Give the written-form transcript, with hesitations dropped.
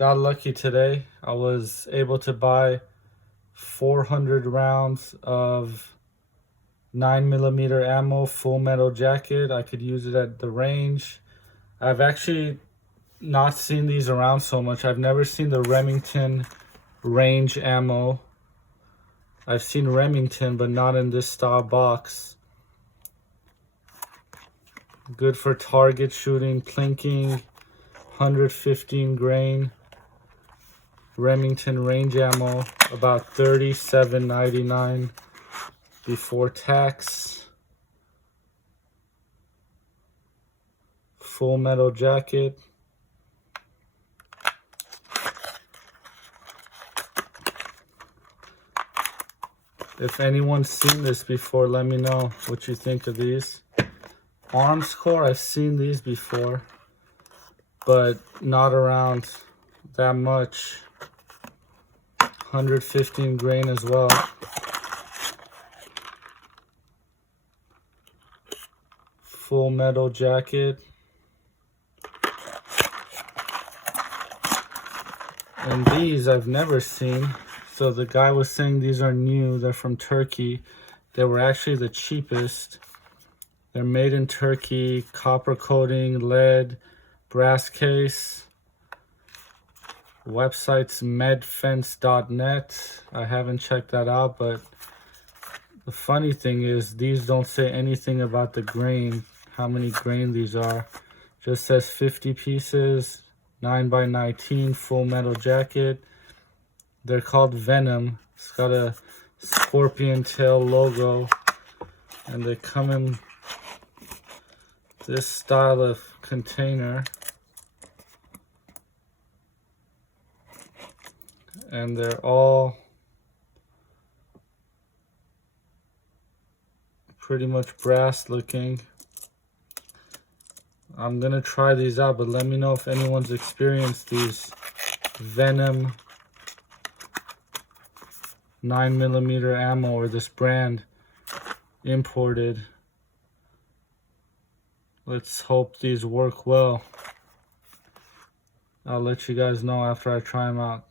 got lucky today. I was able to buy 400 rounds of 9mm ammo, full metal jacket. I could use it at the range. I've actually not seen these around so much. I've never seen the Remington RANGE ammo. I've seen Remington, but not in this style box. Good for target shooting, plinking, 115 grain. Remington RANGE ammo, about $37.99 before tax. Full metal jacket. If anyone's seen this before, let me know what you think of these. Armscor, I've seen these before, but not around that much. 115 grain as well. Full metal jacket. And these I've never seen. So the guy was saying these are new. They're from Turkey. They were actually the cheapest. They're made in Turkey. Copper coating, lead, brass case. Website's medfence.net. I haven't checked that out, but the funny thing is these don't say anything about the grain, how many grain these are. Just says 50 pieces, 9x19, full metal jacket. They're called Venom. It's got a scorpion tail logo, and they come in this style of container. And they're all pretty much brass looking. I'm gonna try these out, but let me know if anyone's experienced these Venom 9mm ammo or this brand imported. Let's hope these work well. I'll let you guys know after I try them out.